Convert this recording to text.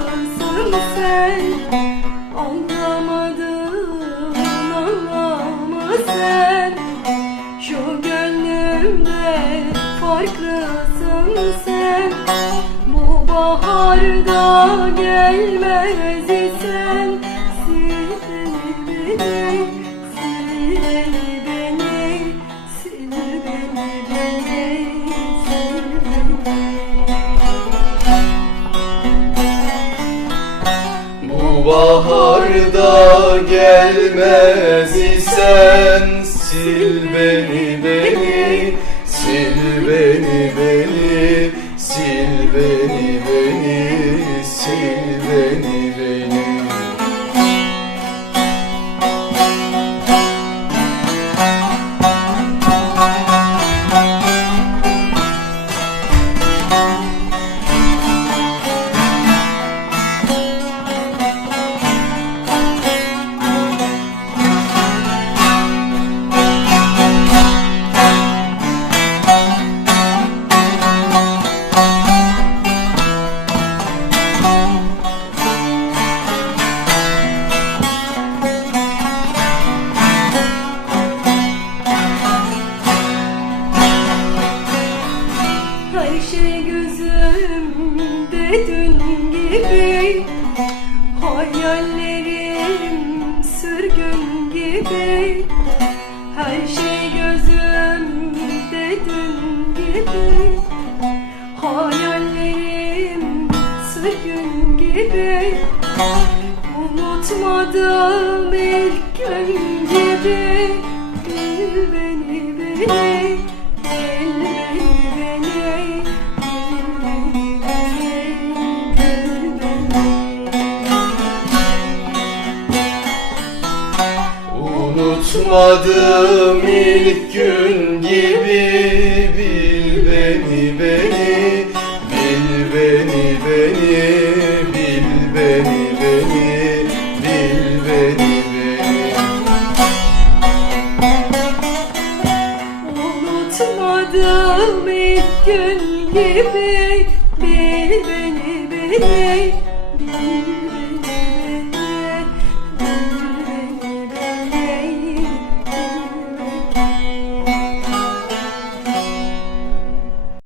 farklısın sen. Anlamadın anlama sen. Şu gönlümde farklısın sen. Bu baharda gelmez baharda gelmez isen sil beni beni sil beni beni sil beni beni sil beni beni. Her gibi Hayallerim sürgün gibi Her şey gözümde dün gibi Hayallerim sürgün gibi Unutmadım ilk gün gibi Unutmadım ilk gün gibi bil beni beni bil beni beni bil beni beni bil beni beni Unutmadım ilk gün gibi Bil beni beni Bil